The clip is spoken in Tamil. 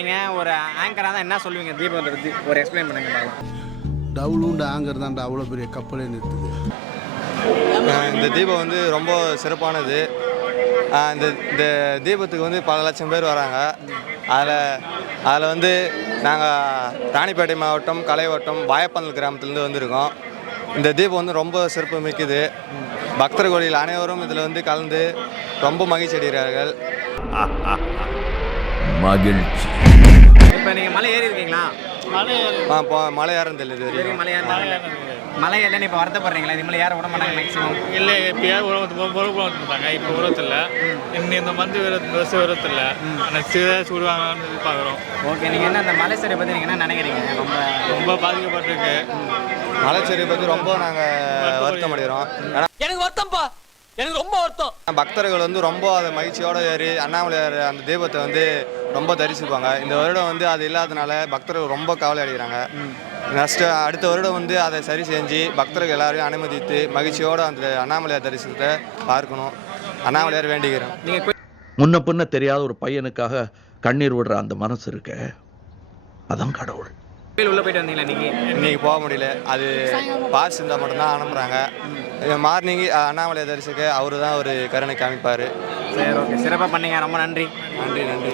நீங்கள் ஒரு ஆங்கராக தான் என்ன சொல்லுவீங்க தீபத்தை பற்றி ஒரு எக்ஸ்பிளைன் பண்ணுங்க பார்க்கலாம். டவுலுண்டு ஆங்கர் தான்டா அவ்வளோ பெரிய கப்பலே நிறுத்துது. இந்த தீபம் வந்து ரொம்ப சிறப்பானது. இந்த தீபத்துக்கு வந்து பல லட்சம் பேர் வராங்க. அதில் வந்து நாங்கள் ராணிப்பேட்டை மாவட்டம் கலைவட்டம் வாயப்பந்தல் கிராமத்துலேருந்து வந்திருக்கோம். இந்த தீபம் வந்து ரொம்ப சிறப்பு மிக்கது. பக்தர்களில் அனைவரும் இதில் வந்து கலந்து ரொம்ப மகிழ்ச்சி அடைகிறார்கள். மகிழ்ச்சி. இப்போ நீங்கள் மலை ஏறி இருக்கீங்களா? மலை ஏறம் தெரியுது. மலை ஏறலன்னு இப்போ வருத்தப்படுறீங்களா? இது மேலே யாரும் விட மாட்டாங்க மேக்ஸிமம். இல்லை எப்பயாவது உறவுமாட்டாங்க. இப்போ உரத்தில் இன்னும் இந்த வருஷம் உரத்தில் சுடுவாங்கன்னு பார்க்குறோம். ஓகே, நீங்கள் என்ன அந்த மலை சரி பற்றி நீங்கள் என்ன நினைக்கிறீங்க? ரொம்ப பாதிக்கப்பட்டிருக்கு. மலைச்சேரி பற்றி ரொம்ப நாங்கள் வருத்தம் அடைகிறோம். எனக்கு வருத்தம்ப்பா, எனக்கு ரொம்ப வருத்தம். பக்தர்கள் வந்து ரொம்ப அதை மகிழ்ச்சியோடு ஏறி அண்ணாமலையார் அந்த தீபத்தை வந்து ரொம்ப தரிசிப்பாங்க. இந்த வருடம் வந்து அது இல்லாதனால பக்தர்கள் ரொம்ப கவலை அடைகிறாங்க. அடுத்த வருடம் வந்து அதை சரி செஞ்சு பக்தர்கள் எல்லாரையும் அனுமதித்து மகிழ்ச்சியோடு அந்த அண்ணாமலையார் தரிசனத்தை பார்க்கணும். அண்ணாமலையார் வேண்டிக்கிறோம். நீங்கள் முன்ன பின்ன தெரியாத ஒரு பையனுக்காக கண்ணீர் விடுற அந்த மனசு இருக்க, அதான் கடவுள். கோயில் உள்ளே போயிட்டு வந்தீங்களா நீங்கள்? இன்றைக்கி போக முடியல. அது பாஸ் இருந்தால் மட்டும்தான் அனுப்புகிறாங்க. மார்னிங் அண்ணாமலையை தரிசிக்க அவரு தான் ஒரு கருணை காமிப்பார். சரி, ஓகே, சிறப்பாக பண்ணீங்க. ரொம்ப நன்றி. நன்றி.